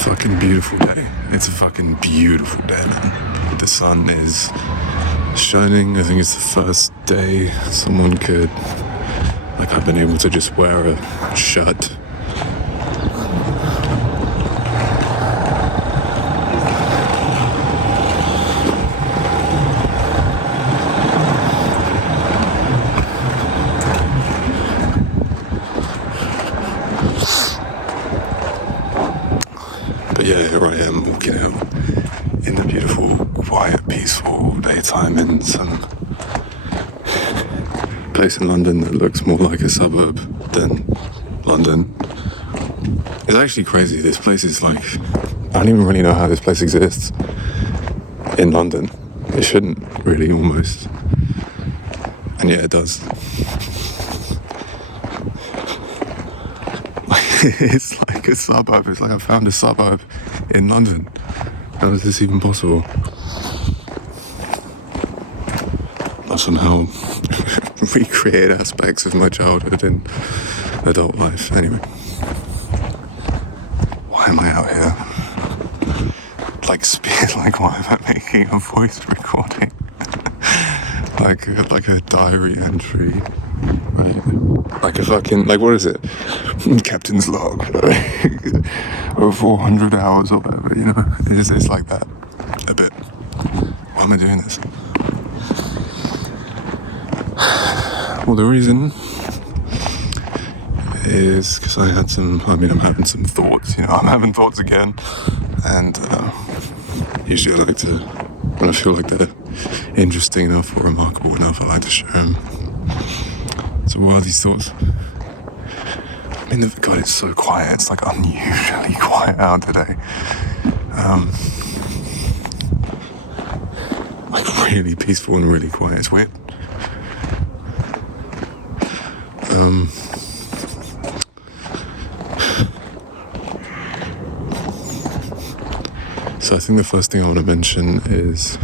fucking beautiful day. It's a fucking beautiful day, man. The sun is shining. I think it's the first day someone could, like, I've been able to just wear a shirt. But yeah, here I am walking out in the beautiful, quiet, peaceful daytime in some place in London that looks more like a suburb than London. It's actually crazy. This place is like, I don't even really know how this place exists in London. It shouldn't really, almost. And yet it does. It's like a suburb. It's like I found a suburb in London. How is this even possible? I somehow recreate aspects of my childhood in adult life. Anyway, why am I out here? Like why am I making a voice recording? like a diary entry. Right? Like a fucking, like, what is it? Captain's log. Or 400 hours or whatever, you know? It's like that. A bit. Why am I doing this? Well, the reason is because I'm having some thoughts, you know? I'm having thoughts again. And usually I like to, when I feel like they're interesting enough or remarkable enough, I like to share them. So what are these thoughts? I mean, God, it's so quiet. It's like unusually quiet out today. Like really peaceful and really quiet. It's weird. So I think the first thing I want to mention is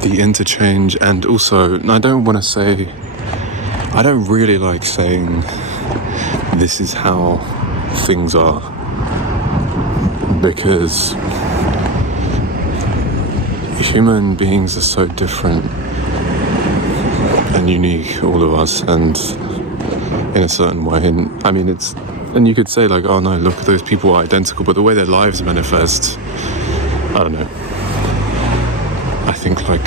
the interchange, and also, I don't really like saying this is how things are, because human beings are so different and unique, all of us, and in a certain way. And I mean, and you could say like, oh no, look, those people are identical, but the way their lives manifest, I don't know. I think like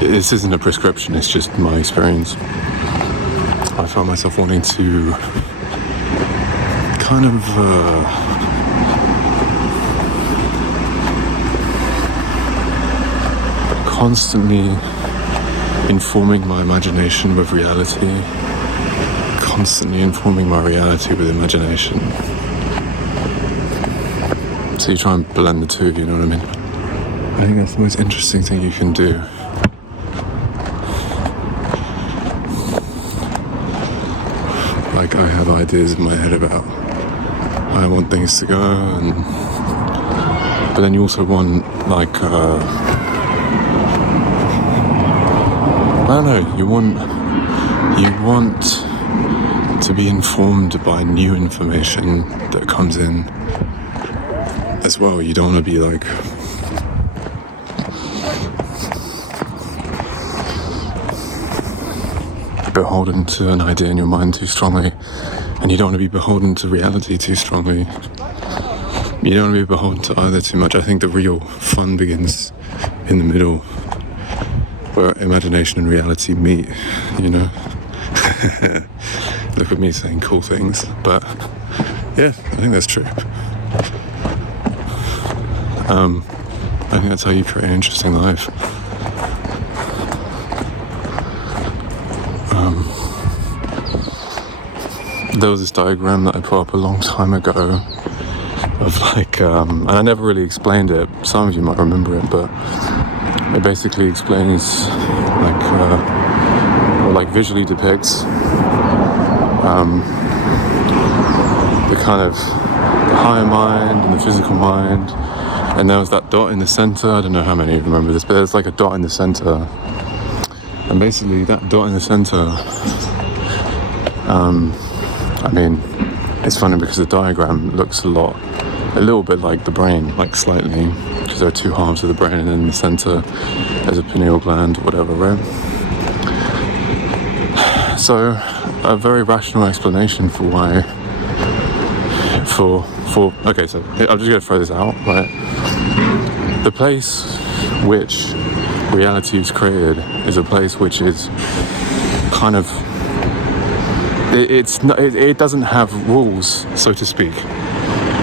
this isn't a prescription, it's just my experience. I found myself wanting to kind of constantly informing my imagination with reality, constantly informing my reality with imagination. So you try and blend the two, you know what I mean? I think that's the most interesting thing you can do. Like, I have ideas in my head about how I want things to go, but then you also want, like, I don't know, you want to be informed by new information that comes in as well. You don't want to be like beholden to an idea in your mind too strongly, and you don't want to be beholden to reality too strongly. You don't want to be beholden to either too much. I think the real fun begins in the middle, where imagination and reality meet, you know. Look at me saying cool things, but yeah, I think that's true. I think that's how you create an interesting life. There was this diagram that I put up a long time ago of like, and I never really explained it. Some of you might remember it, but it basically explains or like visually depicts the kind of the higher mind and the physical mind. And there was that dot in the center. I don't know how many of you remember this, but there's like a dot in the center. And basically that dot in the center, I mean, it's funny because the diagram looks a little bit like the brain, like slightly, because there are two halves of the brain, and in the center there's a pineal gland or whatever, right? So a very rational explanation for why, okay, so I'm just going to throw this out, right? The place which reality is created is a place which is kind of, it doesn't have rules, so to speak.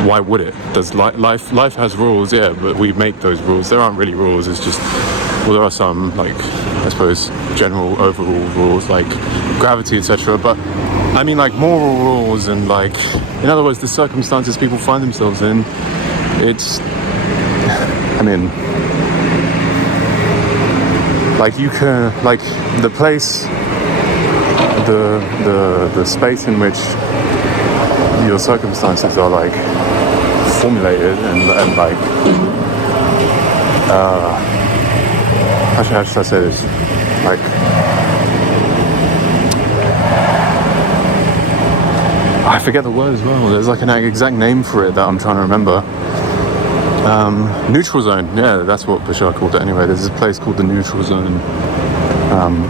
Why would it? Does life has rules? Yeah, but we make those rules. There aren't really rules. It's just, well, there are some, like, I suppose, general overall rules, like gravity, etc. But I mean, like, moral rules and, like, in other words, the circumstances people find themselves in. It's, I mean, like, you can, like, the place, the space in which your circumstances are, like, formulated and like, how should I say this? Like, I forget the word as well. There's like an exact name for it that I'm trying to remember. Neutral zone. Yeah, that's what Bashar called it anyway. There's this place called the neutral zone.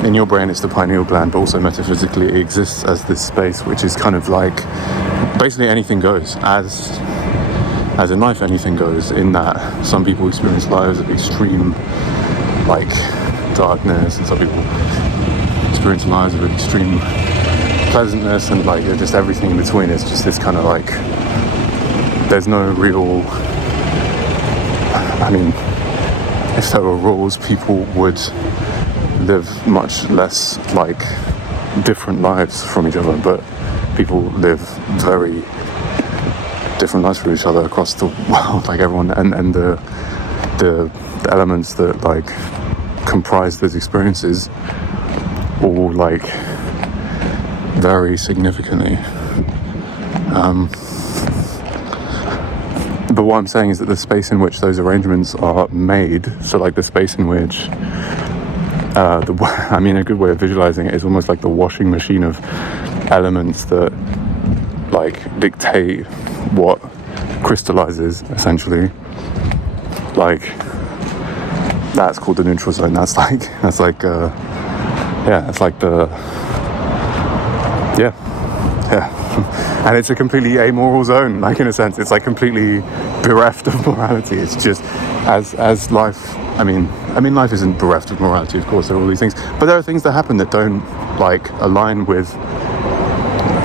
In your brain it's the pineal gland, but also metaphysically it exists as this space which is kind of like, basically anything goes. As in life, anything goes, in that some people experience lives of extreme, like, darkness, and some people experience lives of extreme pleasantness, and, like, just everything in between. It's just this kind of, like, there's no real, I mean, if there were rules, people would live much less, like, different lives from each other, but people live very different lives for each other across the world, like everyone, and the elements that, like, comprise those experiences all, like, vary significantly. But what I'm saying is that the space in which those arrangements are made, so, like, the space in which I mean, a good way of visualizing it is almost like the washing machine of elements that, like, dictate what crystallizes, essentially. Like, that's called the neutral zone. That's like the, and it's a completely amoral zone, like, in a sense. It's, like, completely bereft of morality. It's just, as life, I mean, life isn't bereft of morality, of course, there are all these things, but there are things that happen that don't, like, align with,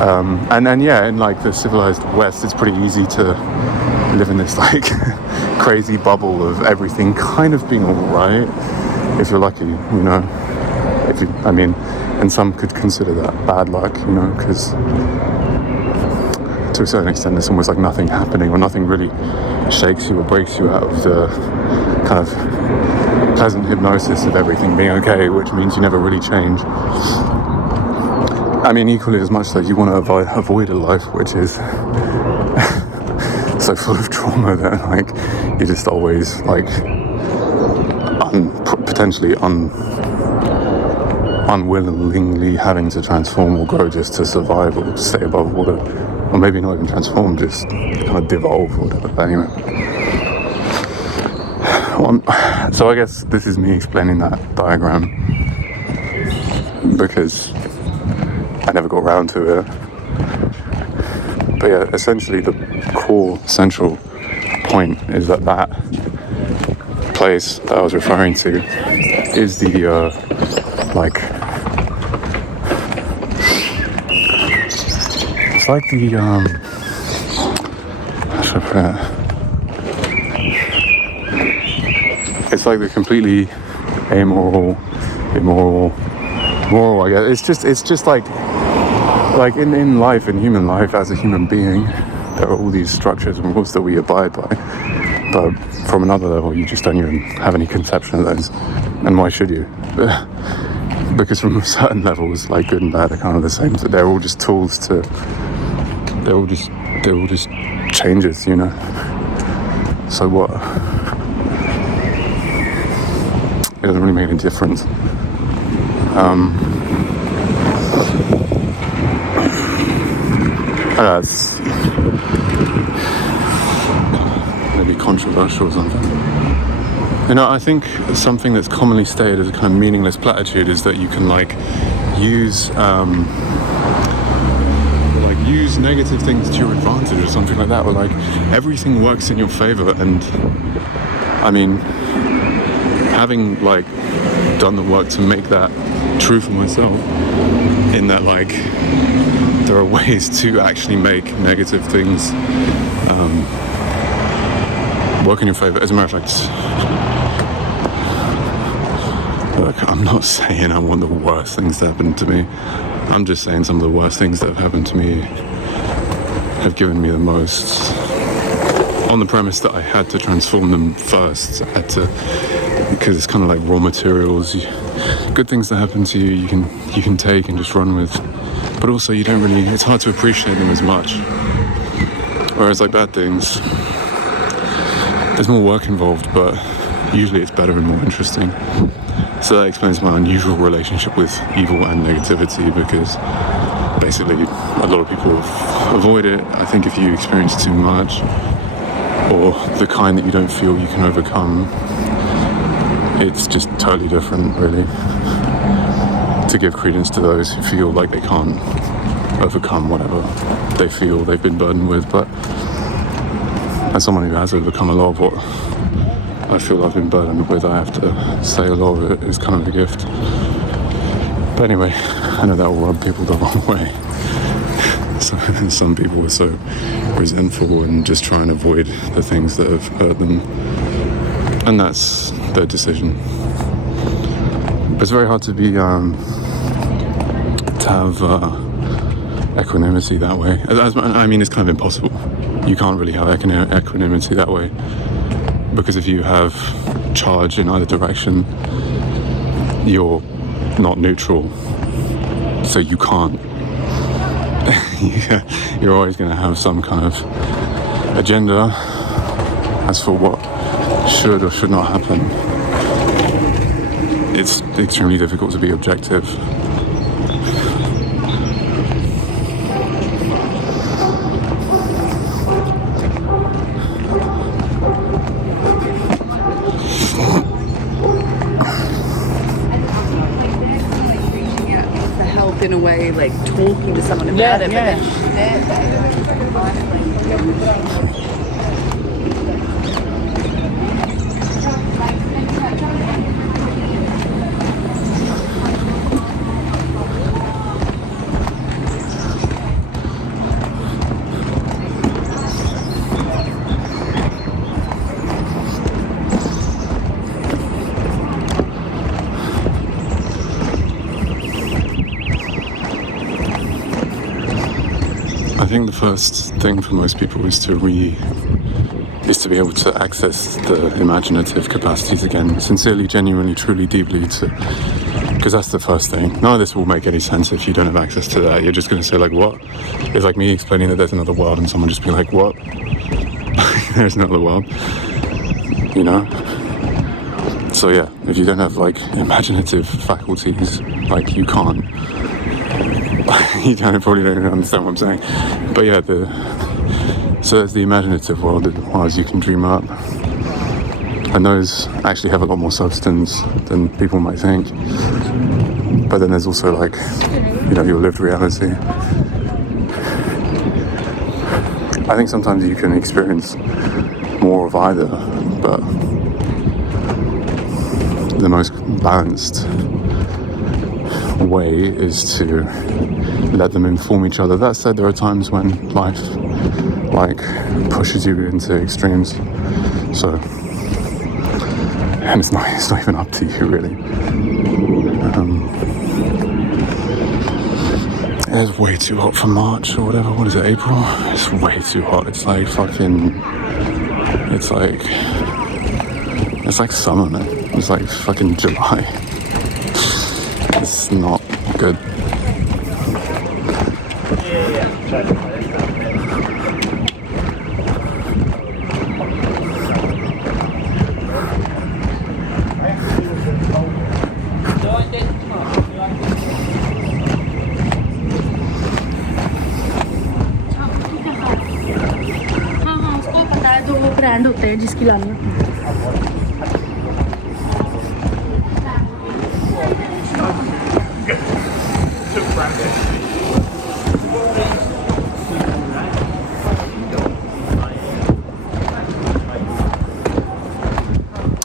and yeah, in, like, the civilized West, it's pretty easy to live in this, like, crazy bubble of everything kind of being all right, if you're lucky, you know. If you, I mean, and some could consider that bad luck, you know, because to a certain extent there's almost like nothing happening, or nothing really shakes you or breaks you out of the kind of pleasant hypnosis of everything being okay, which means you never really change. I mean, equally as much though, you want to avoid a life which is so full of trauma that, like, you're just always, like, potentially unwillingly having to transform or grow just to survive or to stay above water, or maybe not even transform, just kind of devolve or whatever. But anyway, so I guess this is me explaining that diagram because I never got around to it. But yeah, essentially the core central point is that place that I was referring to is the like, it's like the how should I put it? it's like the completely amoral, immoral, moral, I guess. It's just like in life, in human life, as a human being, there are all these structures and rules that we abide by. But from another level, you just don't even have any conception of those. And why should you? Because from certain levels, like good and bad are kind of the same. So they're all just tools to. They're all just changes, you know. So what? It doesn't really make any difference. That's maybe controversial or something. You know, I think something that's commonly stated as a kind of meaningless platitude is that you can use negative things to your advantage or something like that, or like everything works in your favor. And I mean, having like done the work to make that true for myself, in that like there are ways to actually make negative things work in your favor. As a matter of fact, look, I'm not saying I want the worst things to happen to me. I'm just saying some of the worst things that have happened to me have given me the most, on the premise that I had to transform them first. Because it's kind of like raw materials. Good things that happen to you, you can take and just run with. But also you don't really, it's hard to appreciate them as much. Whereas like bad things, there's more work involved, but usually it's better and more interesting. So that explains my unusual relationship with evil and negativity, because basically a lot of people avoid it. I think if you experience too much, or the kind that you don't feel you can overcome, it's just totally different, really, to give credence to those who feel like they can't overcome whatever they feel they've been burdened with. But as someone who has overcome a lot of what I feel I've been burdened with, I have to say a lot of it is kind of a gift. But anyway, I know that will rub people the wrong way. So, some people are so resentful and just try and avoid the things that have hurt them. And that's their decision. But it's very hard to be, to have equanimity that way. I mean, it's kind of impossible. You can't really have equanimity that way. Because if you have charge in either direction, you're not neutral, so you can't. You're always going to have some kind of agenda as for what should or should not happen. It's extremely difficult to be objective. In a way, like talking to someone about it, but I think the first thing for most people is to be able to access the imaginative capacities again, sincerely, genuinely, truly, deeply, because that's the first thing. None of this will make any sense if you don't have access to that. You're just going to say like, what? It's like me explaining that there's another world and someone just being like, what? There's another world, you know? So yeah, if you don't have like imaginative faculties, like you can't. You probably don't understand what I'm saying. But yeah, so there's the imaginative world, the worlds you can dream up. And those actually have a lot more substance than people might think. But then there's also like, your lived reality. I think sometimes you can experience more of either, but the most balanced way is to let them inform each other. That said, there are times when life pushes you into extremes. So and it's not even up to you, really. It's way too hot for March or whatever. What is it, April? It's way too hot. It's like fucking... It's like summer, man. It's like fucking July. It's not good. Brand होते हैं जिसकी लानी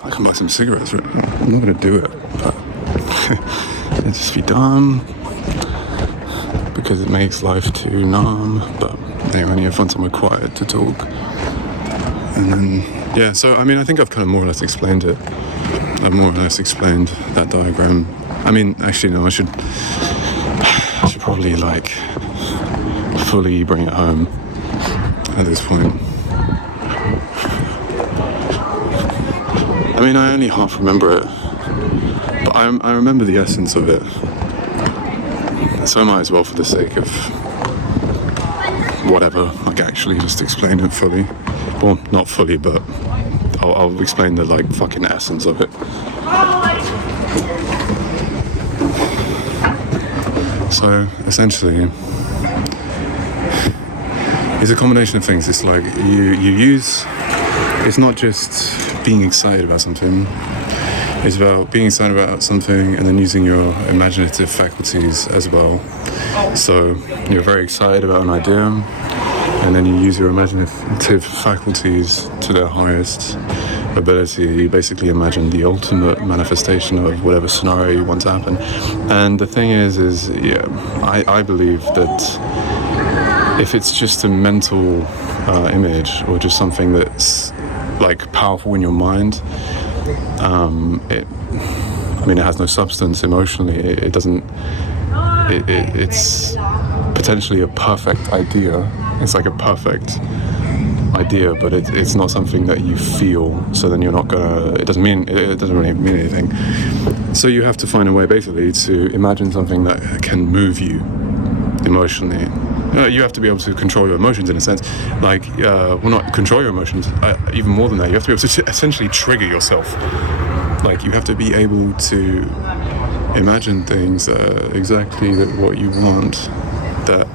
I can buy some cigarettes, right? I'm not going to do it, but it'd just be dumb because it makes life too numb. But anyway, I need to find somewhere quiet to talk. And then, yeah, so I mean, I think I've kind of more or less explained it. I've more or less explained that diagram. I mean, actually, no, I should probably like fully bring it home at this point. I mean, I only half remember it, but I remember the essence of it. So I might as well, for the sake of whatever, like actually just explain it fully. Well, not fully, but I'll explain the like fucking essence of it. So essentially, it's a combination of things. It's like you use. It's not just being excited about something. It's about being excited about something and then using your imaginative faculties as well. So you're very excited about an idea, and then you use your imaginative faculties to their highest ability. You basically imagine the ultimate manifestation of whatever scenario you want to happen. And the thing is yeah, I believe that if it's just a mental image or just something that's like powerful in your mind, it has no substance emotionally. It doesn't. It's potentially a perfect idea. It's like a perfect idea, but it's not something that you feel. So then you're not gonna. It doesn't really mean anything. So you have to find a way, basically, to imagine something that can move you emotionally. You have to be able to control your emotions in a sense. Like, well, not control your emotions. Even more than that, you have to be able to essentially trigger yourself. Like, you have to be able to imagine things that are exactly what you want, that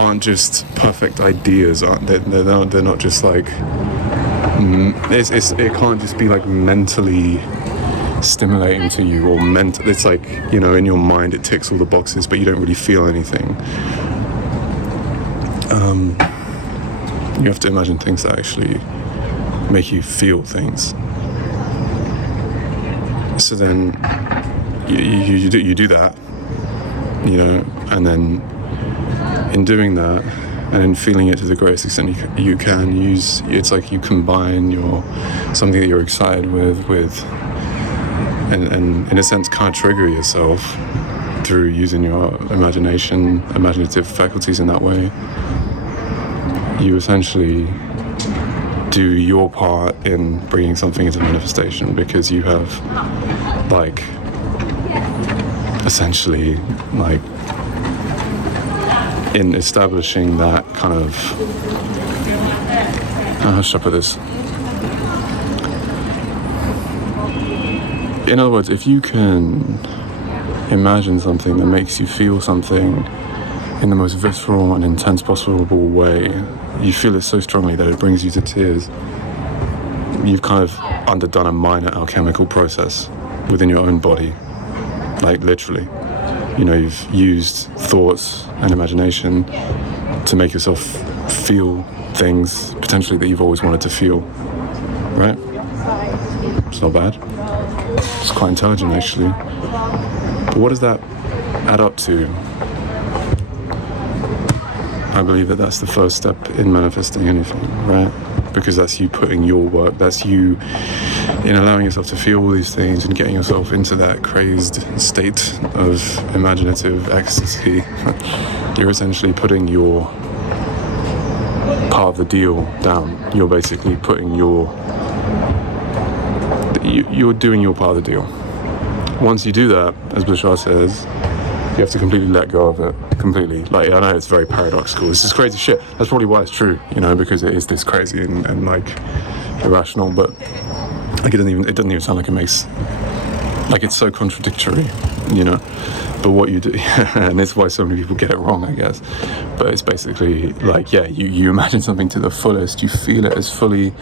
aren't just perfect ideas. They're not just like. It can't just be like mentally stimulating to you or mental. It's like, in your mind it ticks all the boxes, but you don't really feel anything. You have to imagine things that actually make you feel things. So then you do that, and then in doing that and in feeling it to the greatest extent you can use, it's like you combine something that you're excited with and in a sense can't trigger yourself through using your imaginative faculties in that way. You essentially do your part in bringing something into manifestation, because you have like essentially like in establishing that kind of how should I put this? In other words, if you can imagine something that makes you feel something in the most visceral and intense possible way, you feel it so strongly that it brings you to tears, you've kind of underdone a minor alchemical process within your own body. Like, literally. You've used thoughts and imagination to make yourself feel things potentially that you've always wanted to feel. Right? It's not bad. It's quite intelligent, actually. But what does that add up to? I believe that that's the first step in manifesting anything, right? because that's you putting your work, that's you in allowing yourself to feel all these things and getting yourself into that crazed state of imaginative ecstasy. You're essentially putting your part of the deal down. You're basically putting you're doing your part of the deal. Once you do that, as Bashar says, you have to completely let go of it. Completely. Like, I know it's very paradoxical. This is crazy shit. That's probably why it's true, because it is this crazy and like irrational, but like it doesn't even sound like it makes, like, it's so contradictory, but what you do, and that's why so many people get it wrong, I guess. But it's basically like, you imagine something to the fullest, you feel it as fully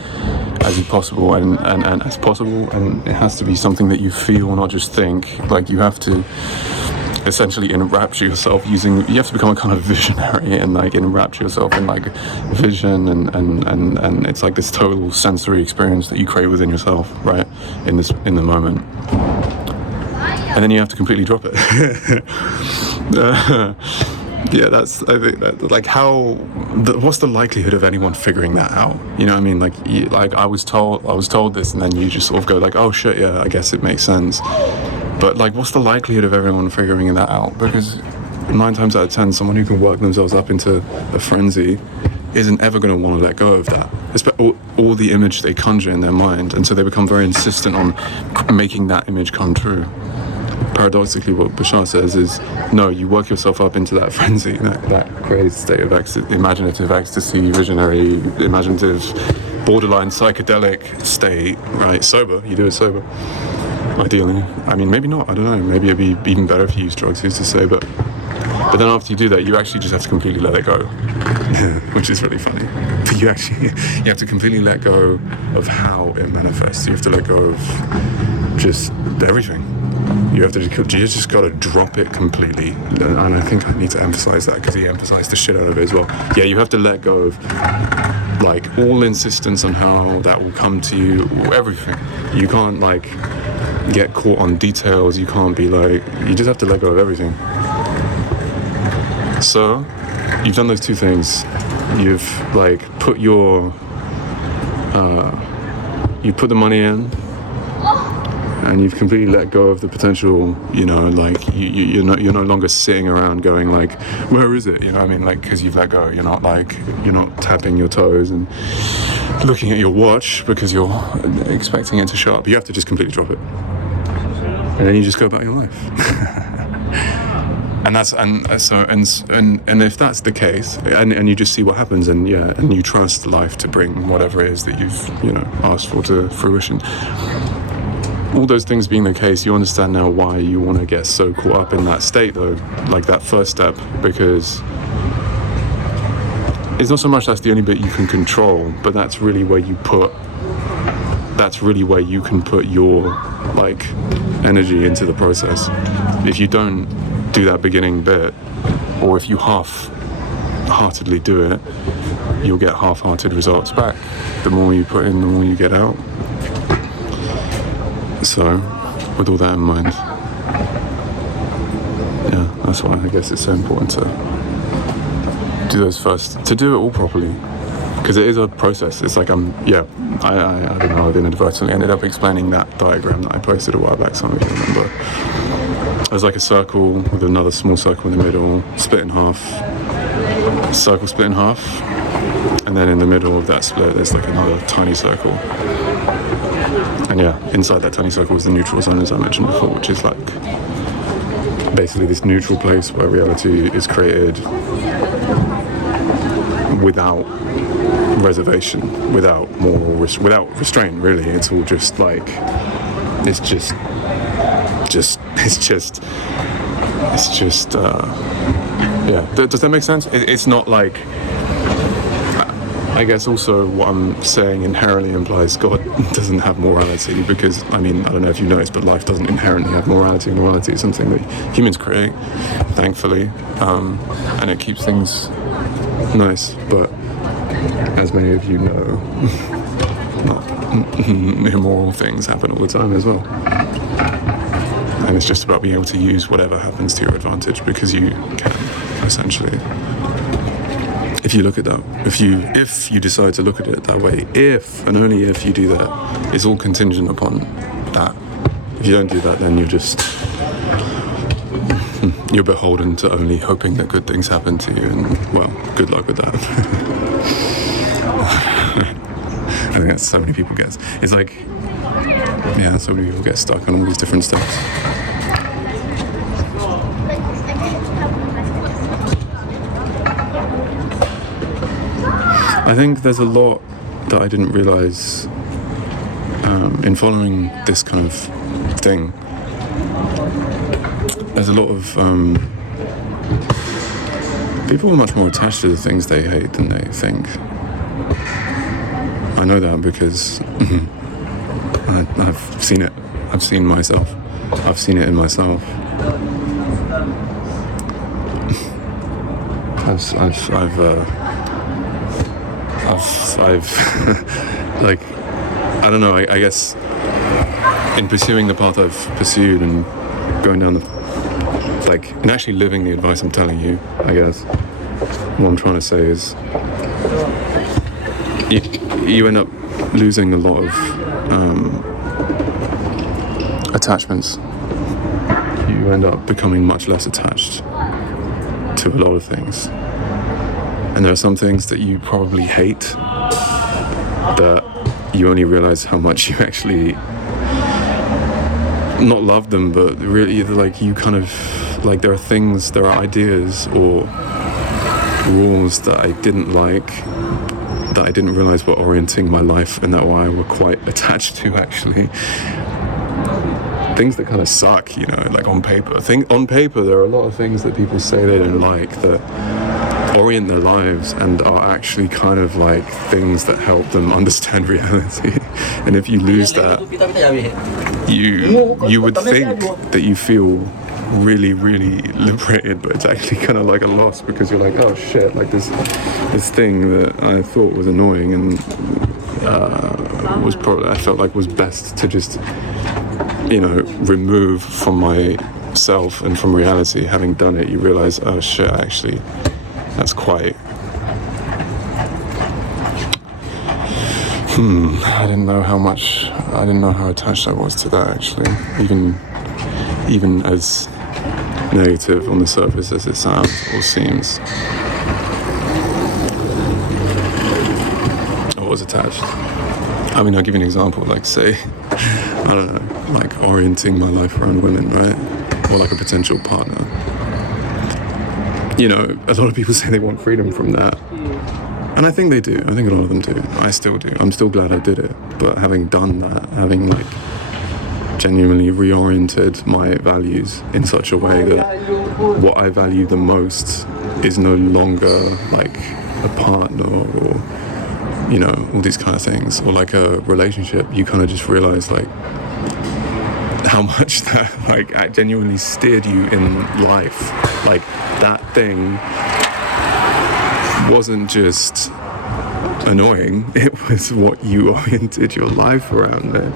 as possible and as possible, and it has to be something that you feel, not just think. Like, you have to essentially enrapture yourself you have to become a kind of visionary and like enrapture yourself in like vision and it's like this total sensory experience that you create within yourself, right, in the moment. And then you have to completely drop it. That's, I think, that, like, what's the likelihood of anyone figuring that out? You know what I mean? Like I was told this, and then you just sort of go like, oh shit, yeah, I guess it makes sense. But like, what's the likelihood of everyone figuring that out? Because 9 times out of 10, someone who can work themselves up into a frenzy isn't ever going to want to let go of that. It's all the image they conjure in their mind, and so they become very insistent on making that image come true. Paradoxically, what Bashar says is, no, you work yourself up into that frenzy, that crazed state of imaginative ecstasy, visionary, imaginative, borderline psychedelic state, right? Sober, you do it sober. Ideally. I mean, maybe not, I don't know. Maybe it'd be even better if you use drugs, who's to say, but then after you do that, you actually just have to completely let it go, which is really funny. But you have to completely let go of how it manifests. You have to let go of just everything. You just got to drop it completely. And I think I need to emphasize that, because he emphasized the shit out of it as well. Yeah, you have to let go of like all insistence on how that will come to you, everything. You can't like get caught on details. You can't be like, you just have to let go of everything. So you've done those two things. You've like put you put the money in, and you've completely let go of the potential, like you're no longer sitting around going like, where is it? You know what I mean? Like, because you've let go. You're not tapping your toes and looking at your watch because you're expecting it to show up. You have to just completely drop it, and then you just go about your life. And if that's the case, and you just see what happens, and you trust life to bring whatever it is that you've asked for to fruition. All those things being the case, you understand now why you want to get so caught up in that state, though, like that first step, because it's not so much that's the only bit you can control, but that's really where you can put your like energy into the process. If you don't do that beginning bit, or if you half-heartedly do it, you'll get half-hearted results back. The more you put in, the more you get out. So, with all that in mind, that's why I guess it's so important to do those first, to do it all properly, because it is a process. It's like I don't know, I've inadvertently ended up explaining that diagram that I posted a while back, some of you remember. There's like a circle with another small circle in the middle, split in half, circle split in half, and then in the middle of that split there's like another tiny circle. And inside that tiny circle is the neutral zone, as I mentioned before, which is like basically this neutral place where reality is created without reservation, without without restraint, really. It's all just like, does that make sense? It's not like, I guess also what I'm saying inherently implies God doesn't have morality, because, I don't know if you noticed, but life doesn't inherently have morality. Morality is something that humans create, thankfully, and it keeps things nice, but as many of you know, not immoral things happen all the time as well. And it's just about being able to use whatever happens to your advantage, because you can, essentially. if you look at that, if you decide to look at it that way, if and only if you do that, it's all contingent upon that. If you don't do that, then you're beholden to only hoping that good things happen to you, and well, good luck with that. I think that's so many people get. It's like, yeah, so many people get stuck on all these different steps. I think there's a lot that I didn't realize in following this kind of thing. There's a lot of people are much more attached to the things they hate than they think. I know that because I've seen it. I've seen myself. I've seen it in myself. I've like, I don't know, I guess in pursuing the path I've pursued and going down and actually living the advice I'm telling you, I guess, what I'm trying to say is you end up losing a lot of attachments. You end up becoming much less attached to a lot of things. And there are some things that you probably hate that you only realize how much you actually not love them, but really like you kind of like there are ideas or rules that I didn't like, that I didn't realize were orienting my life and that why I were quite attached to, actually. Things that kind of suck, you know, like on paper. On paper there are a lot of things that people say they don't like that orient their lives and are actually kind of like things that help them understand reality. And if you lose that, you would think that you feel really, really liberated, but it's actually kind of like a loss, because you're like, oh shit, like this thing that I thought was annoying and I felt like was best to just, you know, remove from myself and from reality. Having done it, you realize, oh shit, actually that's quite I didn't know how attached I was to that, actually, even as negative on the surface as it sounds or seems. I was attached. I mean, I'll give you an example, like say, I don't know, like orienting my life around women, right? Or like a potential partner. You know, a lot of people say they want freedom from that. And I think they do. I think a lot of them do. I still do. I'm still glad I did it. But having done that, having like genuinely reoriented my values in such a way that what I value the most is no longer like a partner or, you know, all these kind of things, or like a relationship, you kind of just realize like how much that like genuinely steered you in life. Like that thing wasn't just annoying, it was what you oriented your life around, man.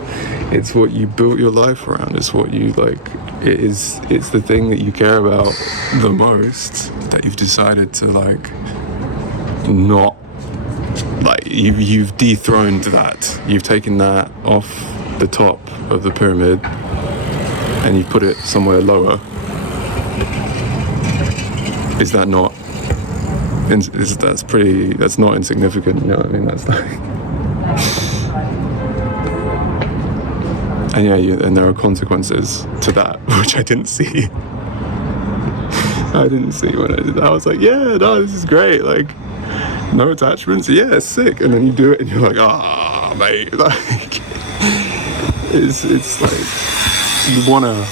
It's what you built your life around. It's what you like, it's the thing that you care about the most, that you've decided to like not, like you've dethroned that. You've taken that off the top of the pyramid and you've put it somewhere lower. Is that not? That's not insignificant. You know what I mean? That's like, and yeah, and there are consequences to that which I didn't see. I didn't see when I did that. I was like, yeah, no, this is great. Like, no attachments. Yeah, it's sick. And then you do it, and you're like, ah, mate. Like, it's like you wanna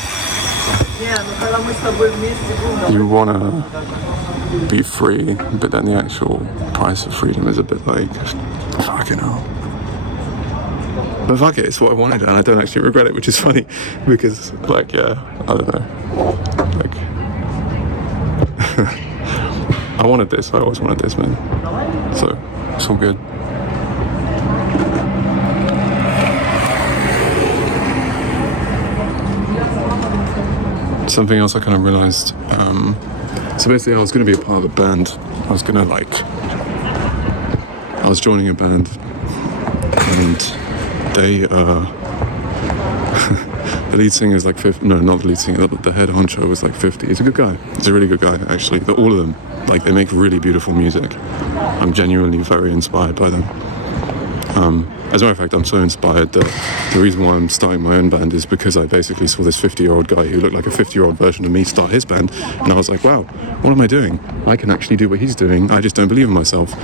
be free, but then the actual price of freedom is a bit like, fucking hell. But fuck it, it's what I wanted, and I don't actually regret it, which is funny, because like, yeah, I don't know, like I wanted this. I always wanted this, man. So it's all good. Something else I kind of realized, so basically I was going to be a part of a band. I was going to like I was joining a band, and they, the lead singer is like 50, no, not the lead singer, the head honcho was like 50. He's a good guy. He's a really good guy, actually. All of them, like, they make really beautiful music. I'm genuinely very inspired by them. As a matter of fact, I'm so inspired that the reason why I'm starting my own band is because I basically saw this 50-year-old guy who looked like a 50-year-old version of me start his band, and I was like, wow, what am I doing? I can actually do what he's doing. I just don't believe in myself.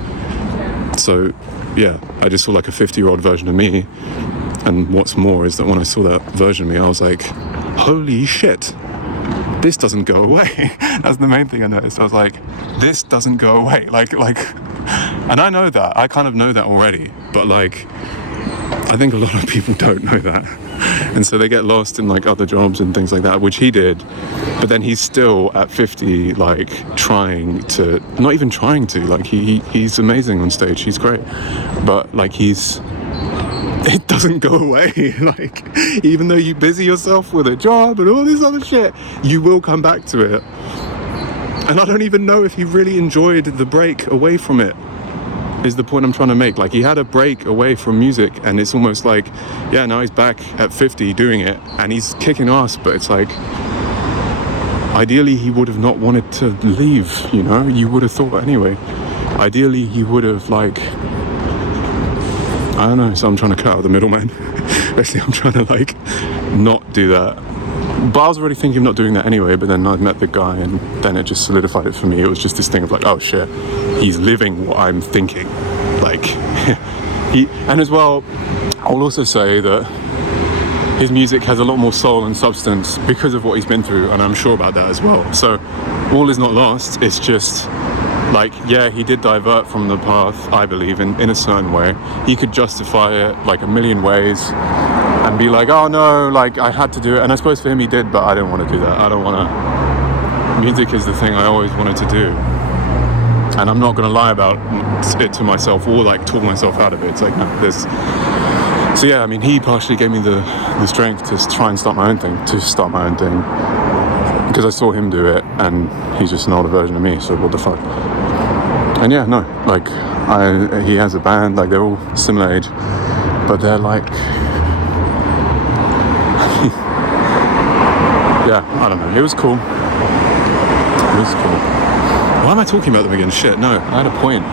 So, yeah, I just saw like a 50-year-old version of me, and what's more is that when I saw that version of me, I was like, holy shit, this doesn't go away. That's the main thing I noticed. I was like, this doesn't go away. Like, and I know that. I kind of know that already, but like, I think a lot of people don't know that. And so they get lost in like other jobs and things like that, which he did. But then he's still at 50, like trying to, not even trying to, like he's amazing on stage. He's great. But like it doesn't go away. Like, even though you busy yourself with a job and all this other shit, you will come back to it. And I don't even know if he really enjoyed the break away from it, is the point I'm trying to make. Like, he had a break away from music, and it's almost like, yeah, now he's back at 50 doing it, and he's kicking ass, but it's like, ideally he would have not wanted to leave, you know? You would have thought anyway. Ideally he would have, like, I don't know, so I'm trying to cut out the middleman. Basically, I'm trying to, like, not do that. But I was already thinking of not doing that anyway, but then I met the guy, and then it just solidified it for me. It was just this thing of like, oh shit, he's living what I'm thinking. Like, and as well, I'll also say that his music has a lot more soul and substance because of what he's been through, and I'm sure about that as well. So, all is not lost. It's just, like, yeah, he did divert from the path, I believe, in a certain way. He could justify it like a million ways and be like, oh no, like, I had to do it. And I suppose for him he did, but I didn't want to do that. I don't want to. Music is the thing I always wanted to do. And I'm not going to lie about it to myself or like talk myself out of it. It's like, no, there's. So yeah, I mean, he partially gave me the strength to try and start my own thing, because I saw him do it, and he's just an older version of me, so what the fuck. And yeah, no, like, he has a band, like, they're all similar age, but they're like, yeah, I don't know, it was cool. Why am I talking about them again? Shit, no, I had a point.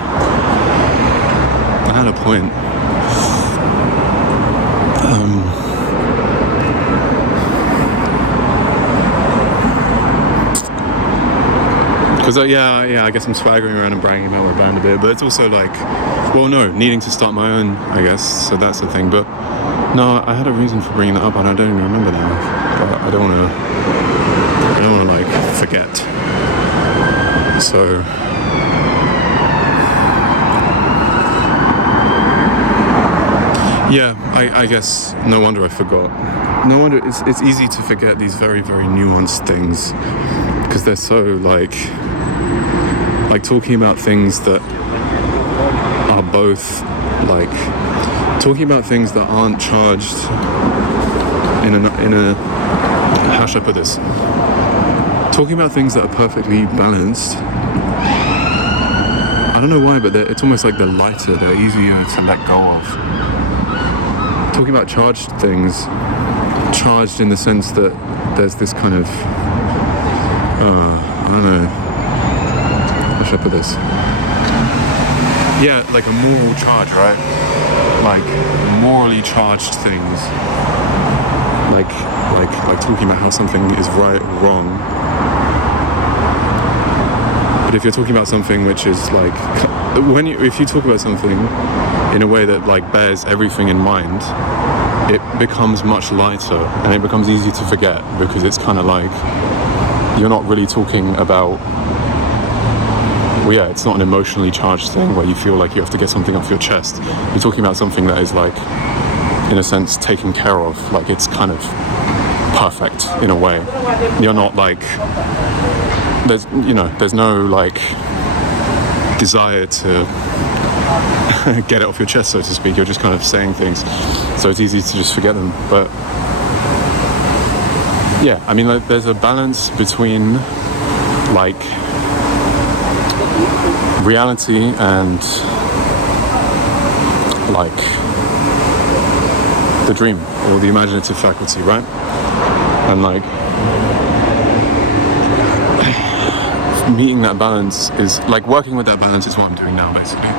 Because yeah, I guess I'm swaggering around and bragging about my band a bit, but it's also like, well, no, needing to start my own, I guess, so that's the thing. But no, I had a reason for bringing that up, and I don't even remember now. But I don't want to like forget. So yeah, I guess no wonder I forgot. No wonder it's easy to forget these very, very nuanced things, because they're so like talking about things that are both like talking about things that aren't charged in a how should I put this? Talking about things that are perfectly balanced. I don't know why, but it's almost like they're lighter, they're easier to let go of. Talking about charged things, charged in the sense that there's this kind of I don't know, how should I put this? Yeah, like a moral charge, right? Like morally charged things. Like talking about how something is right or wrong. But if you're talking about something which is like, if you talk about something in a way that like bears everything in mind, it becomes much lighter and it becomes easy to forget, because it's kind of like you're not really talking about, well, yeah, it's not an emotionally charged thing where you feel like you have to get something off your chest. You're talking about something that is like, in a sense, taken care of. Like, it's kind of perfect in a way. You're not like, there's no like desire to get it off your chest, so to speak. You're just kind of saying things, so it's easy to just forget them. But yeah, I mean, like, there's a balance between like reality and like the dream or the imaginative faculty, right? And like meeting that balance is like working with that balance is what I'm doing now, basically.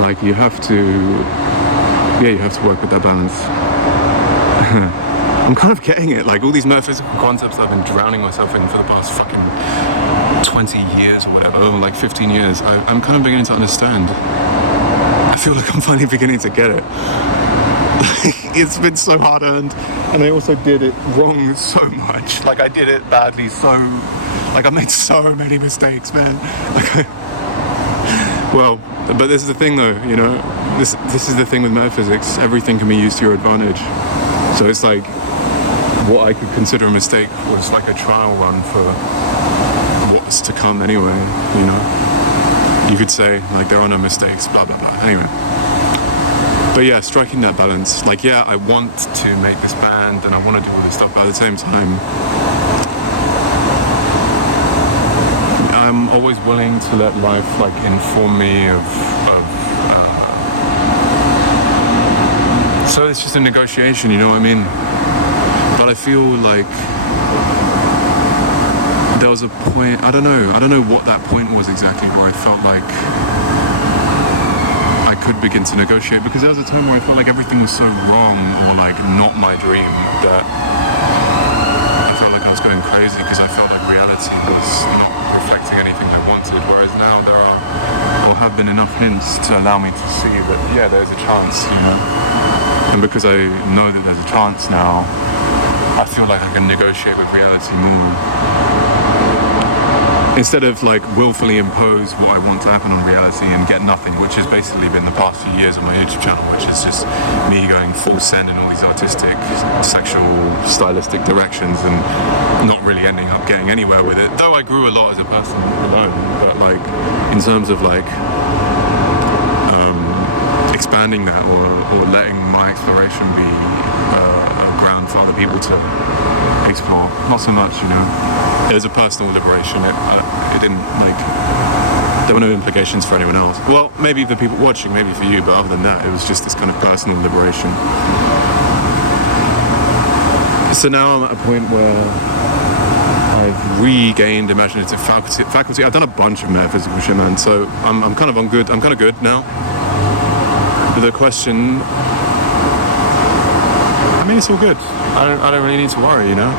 Like you have to work with that balance. I'm kind of getting it, like all these metaphysical concepts I've been drowning myself in for the past fucking 20 years or whatever, or like 15 years, I'm kind of beginning to understand. I feel like I'm finally beginning to get it. It's been so hard earned, and I also did it wrong so much. Like I did it badly, I made so many mistakes, man. Well, but this is the thing though, you know, this is the thing with metaphysics, everything can be used to your advantage. So it's like, what I could consider a mistake was like a trial run for what's to come anyway, you know. You could say, like, there are no mistakes, blah, blah, blah. Anyway. But yeah, striking that balance. Like, yeah, I want to make this band and I want to do all this stuff, but at the same time, I'm always willing to let life, like, inform me so it's just a negotiation, you know what I mean? But I feel like there was a point, I don't know what that point was exactly, where I felt like I could begin to negotiate, because there was a time where I felt like everything was so wrong, or like not my dream, that I felt like I was going crazy, because I felt like reality was not reflecting anything I wanted, whereas now there are, or have been, enough hints to allow me to see that, yeah, there's a chance, you know? And because I know that there's a chance now, I feel like I can negotiate with reality more. Instead of like willfully impose what I want to happen on reality and get nothing, which has basically been the past few years on my YouTube channel, which is just me going full send in all these artistic, sexual, stylistic directions and not really ending up getting anywhere with it. Though I grew a lot as a person alone, but like in terms of like expanding that or letting my exploration be a ground for other people to explore. Not so much, you know. It was a personal liberation. It didn't, like, there were no implications for anyone else. Well, maybe for people watching, maybe for you, but other than that, it was just this kind of personal liberation. So now I'm at a point where I've regained imaginative faculty. I've done a bunch of metaphysical shit, man, so I'm kind of on good. I'm kind of good now. The question, I mean, it's all good. I don't really need to worry, you know.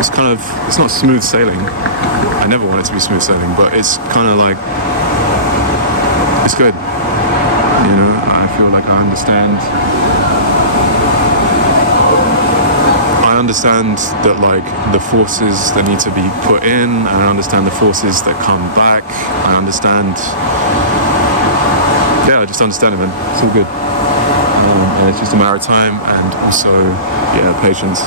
It's kind of, it's not smooth sailing. I never want it to be smooth sailing, but it's kind of like, it's good. You know, I feel like I understand that, like, the forces that need to be put in, and I understand the forces that come back. I understand. Yeah, I just understand it, man. It's all good. And it's just a matter of time and also, yeah, patience.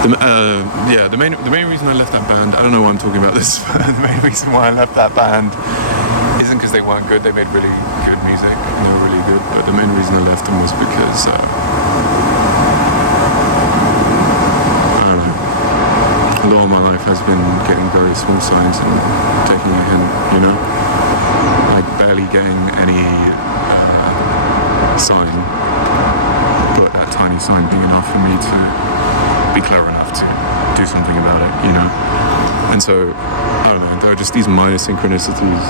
The main reason I left that band, I don't know why I'm talking about this, but the main reason why I left that band isn't because they weren't good. They made really good music and they were really good, but the main reason I left them was because a lot of my life has been getting very small signs and taking a hint, you know? Like barely getting any sign, but that tiny sign being enough for me to be clever enough to do something about it, you know? And so, I don't know, there are just these minor synchronicities,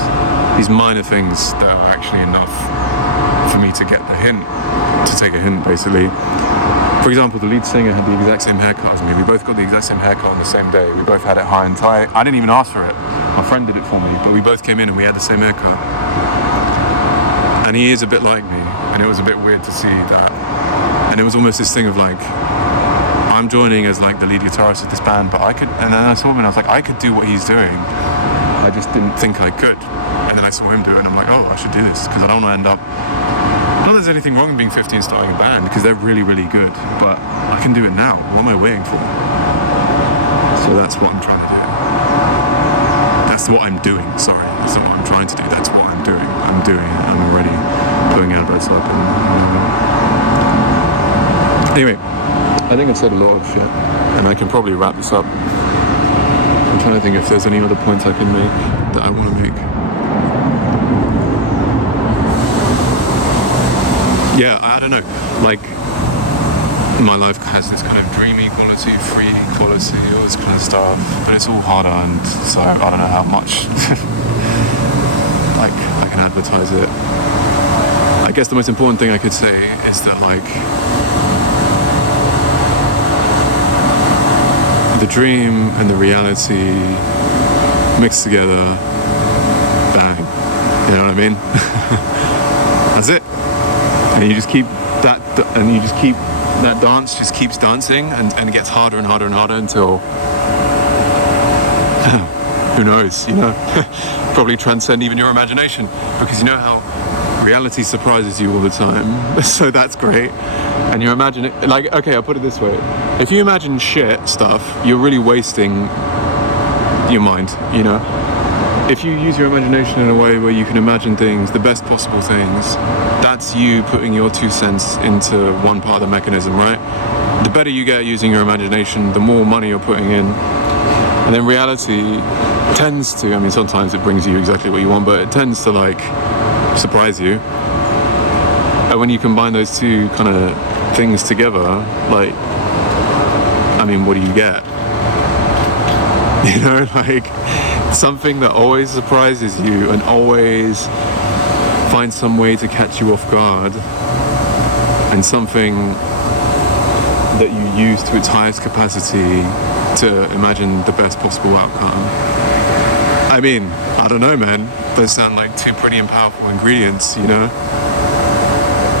these minor things that are actually enough for me to get the hint, to take a hint, basically. For example, the lead singer had the exact same haircut as me. We both got the exact same haircut on the same day. We both had it high and tight. I didn't even ask for it. My friend did it for me, but we both came in and we had the same haircut. And he is a bit like me, and it was a bit weird to see that. And it was almost this thing of like, I'm joining as like the lead guitarist of this band, but I could, and then I saw him and I was like, I could do what he's doing. I just didn't think I could. And then I saw him do it and I'm like, oh, I should do this, because I don't want to end up, not that there's anything wrong with being 50 and starting a band, because they're really, really good, but I can do it now. What am I waiting for? So that's what I'm trying to do. That's what I'm doing, sorry. That's not what I'm trying to do, that's what I'm doing. I'm doing it, I'm already putting adverts up and anyway, I think I've said a lot of shit, and I can probably wrap this up. I'm trying to think if there's any other points I can make that I want to make. I don't know, like my life has this kind of dreamy quality, free quality, all this kind of stuff, but it's all harder, and so I don't know how much like I can advertise it. I guess the most important thing I could say is that like the dream and the reality mixed together, bang, you know what I mean? That's it. And you just keep that, and you just keep that dance just keeps dancing, and it gets harder and harder and harder until who knows, you know, probably transcend even your imagination, because you know how reality surprises you all the time. So that's great. And you imagine it, like, okay, I'll put it this way. If you imagine shit stuff, you're really wasting your mind, you know? If you use your imagination in a way where you can imagine things, the best possible things, that's you putting your 2 cents into one part of the mechanism, right? The better you get using your imagination, the more money you're putting in. And then reality tends to, I mean, sometimes it brings you exactly what you want, but it tends to like surprise you. And when you combine those two kind of things together, like, I mean, what do you get? You know, like something that always surprises you and always finds some way to catch you off guard, and something that you use to its highest capacity to imagine the best possible outcome. I mean, I don't know, man. Those sound like two pretty and powerful ingredients, you know?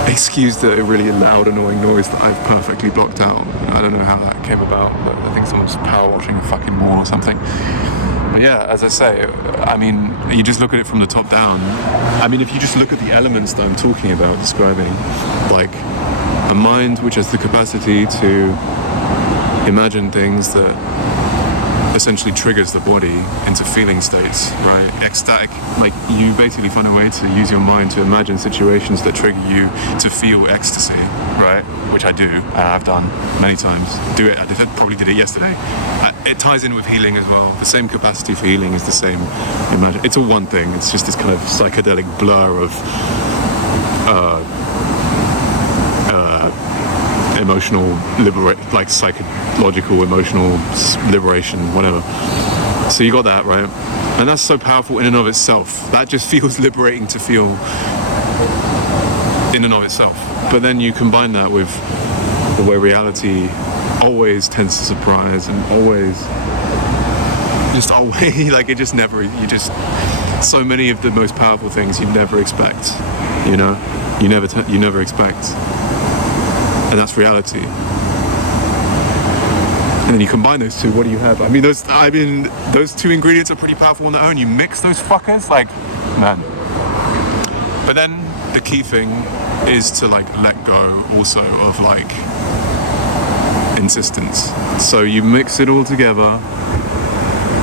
Excuse the really loud, annoying noise that I've perfectly blocked out. I don't know how that came about, but I think someone's power washing a fucking wall or something. But yeah, as I say, I mean, you just look at it from the top down. I mean, if you just look at the elements that I'm talking about, describing, like a mind which has the capacity to imagine things that essentially triggers the body into feeling states, right? Ecstatic, like you basically find a way to use your mind to imagine situations that trigger you to feel ecstasy, right? Which I do, and I've done many times. I probably did it yesterday. It ties in with healing as well. The same capacity for healing is the same. It's all one thing. It's just this kind of psychedelic blur of emotional like psychological emotional liberation, whatever. So you got that, right? And that's so powerful in and of itself. That just feels liberating to feel in and of itself. But then you combine that with the way reality always tends to surprise, and always like it just never, so many of the most powerful things you never expect, you know, you never expect. And that's reality. And then you combine those two, what do you have? Those two ingredients are pretty powerful on their own. You mix those fuckers, like, man. But then the key thing is to like let go also of like insistence. So you mix it all together,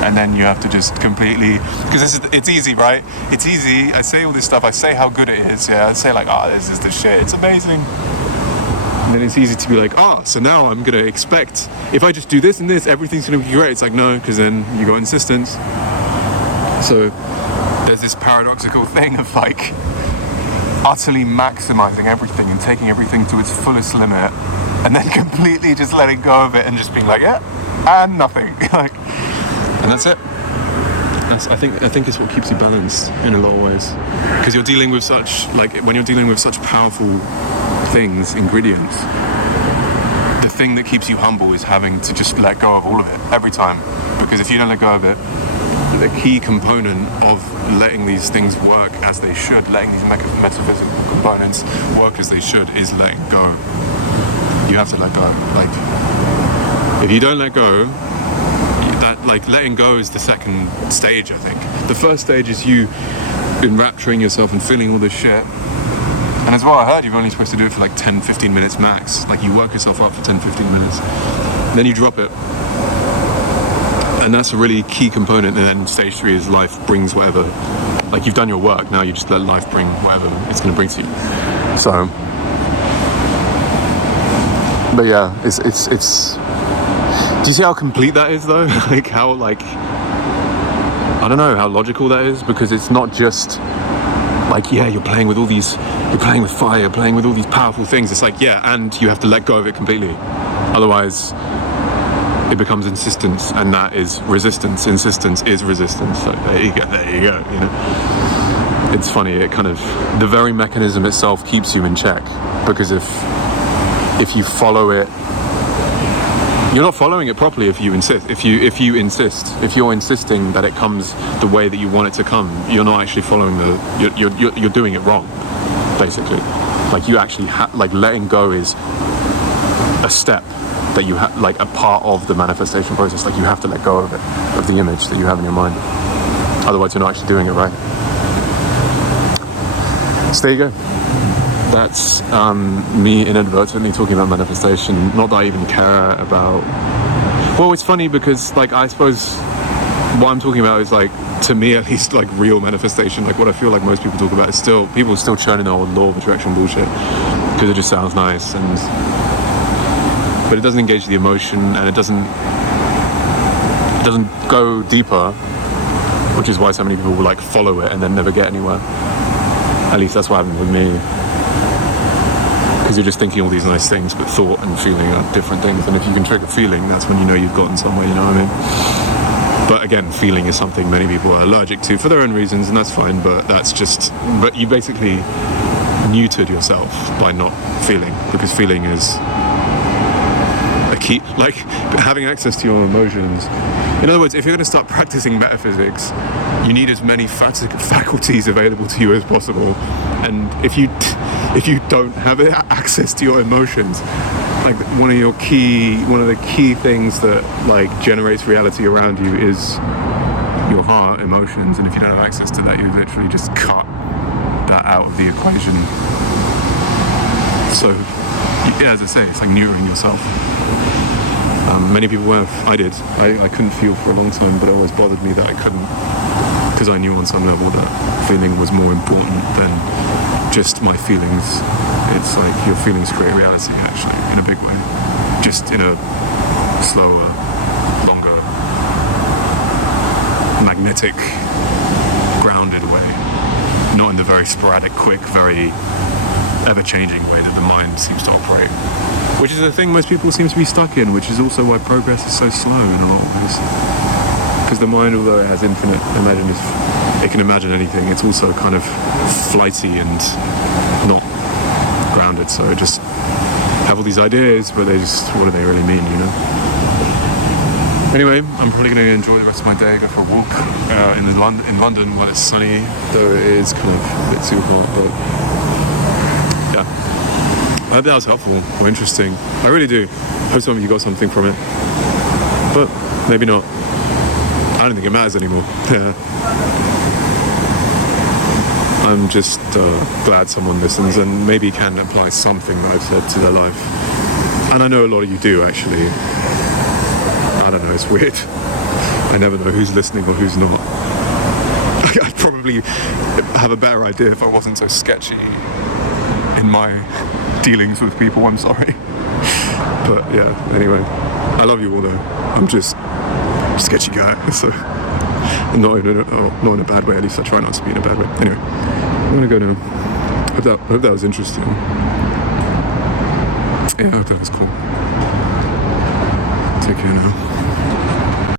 and then you have to just completely, because it's easy, right? It's easy. I say all this stuff. I say how good it is. Yeah, I say like, this is the shit. It's amazing. And then it's easy to be like, so now I'm gonna expect, if I just do this and this, everything's gonna be great. It's like, no, because then you got insistence. So there's this paradoxical thing of like utterly maximizing everything and taking everything to its fullest limit, and then completely just letting go of it and just being like, yeah, and nothing. Like, and that's it. I think it's what keeps you balanced in a lot of ways, because you're dealing with when you're dealing with such powerful things, ingredients, the thing that keeps you humble is having to just let go of all of it every time. Because if you don't let go of it, the key component of letting these things work as they should, letting these metaphysical components work as they should, is letting go. You have to let go. Like, if you don't let go, letting go is the second stage, I think. The first stage is you enrapturing yourself and feeling all this shit. And as well, I heard you're only supposed to do it for like 10-15 minutes max. Like, you work yourself up for 10-15 minutes, then you drop it. And that's a really key component. And then stage 3 is life brings whatever. Like, you've done your work, now you just let life bring whatever it's going to bring to you. So, but yeah, it's do you see how complete that is though? Like how, like, I don't know how logical that is, because it's not just like, yeah, you're playing with fire, you're playing with all these powerful things. It's like, yeah, and you have to let go of it completely. Otherwise, it becomes insistence, and that is resistance. Insistence is resistance. So there you go, you know. It's funny, it kind of, the very mechanism itself keeps you in check, because if you follow it, you're not following it properly if you insist. If you're insisting that it comes the way that you want it to come, you're not actually following you're doing it wrong, basically. Like, you actually like, letting go is a step that you have, like, a part of the manifestation process. Like, you have to let go of it, of the image that you have in your mind. Otherwise, you're not actually doing it right. So there you go. That's me inadvertently talking about manifestation. Not that I even care about... Well, it's funny because, like, I suppose what I'm talking about is, like, to me at least, like, real manifestation. Like, what I feel like most people talk about is people are still churning their old law of attraction bullshit because it just sounds nice, but it doesn't engage the emotion, and it doesn't go deeper, which is why so many people will, like, follow it and then never get anywhere. At least that's what happened with me. Because you're just thinking all these nice things, but thought and feeling are different things. And if you can trigger feeling, that's when you know you've gotten somewhere, you know what I mean? But again, feeling is something many people are allergic to for their own reasons, and that's fine, but you basically neutered yourself by not feeling, because feeling is a key, like, having access to your emotions. In other words, if you're going to start practicing metaphysics, you need as many faculties available to you as possible. And if you don't have access to your emotions, like, one of the key things that, like, generates reality around you is your heart emotions. And if you don't have access to that, you literally just cut that out of the equation. So, yeah, as I say, it's like neutering yourself. Many people have. I did. I couldn't feel for a long time, but it always bothered me that I couldn't, because I knew on some level that feeling was more important than just my feelings. It's like your feelings create reality, actually, in a big way. Just in a slower, longer, magnetic, grounded way. Not in the very sporadic, quick, very ever-changing way that the mind seems to operate. Which is the thing most people seem to be stuck in, which is also why progress is so slow in a lot of ways. Because the mind, although it has infinite it can imagine anything, it's also kind of flighty and not grounded. So it just have all these ideas, but what do they really mean, you know? Anyway, I'm probably going to enjoy the rest of my day, go for a walk in London while it's sunny, though it is kind of a bit too hot, but yeah. I hope that was helpful or interesting. I really do. Hope some of you got something from it. But maybe not. I don't think it matters anymore. I'm just glad someone listens and maybe can apply something that I've said to their life. And I know a lot of you do, actually. I don't know, it's weird. I never know who's listening or who's not. I'd probably have a better idea if I wasn't so sketchy in my dealings with people. I'm sorry. But yeah, anyway, I love you all though. I'm just a sketchy guy, so not in a bad way. At least I try not to be in a bad way. Anyway, I'm gonna go now. Hope that was interesting. Yeah, I hope that was cool. Take care now.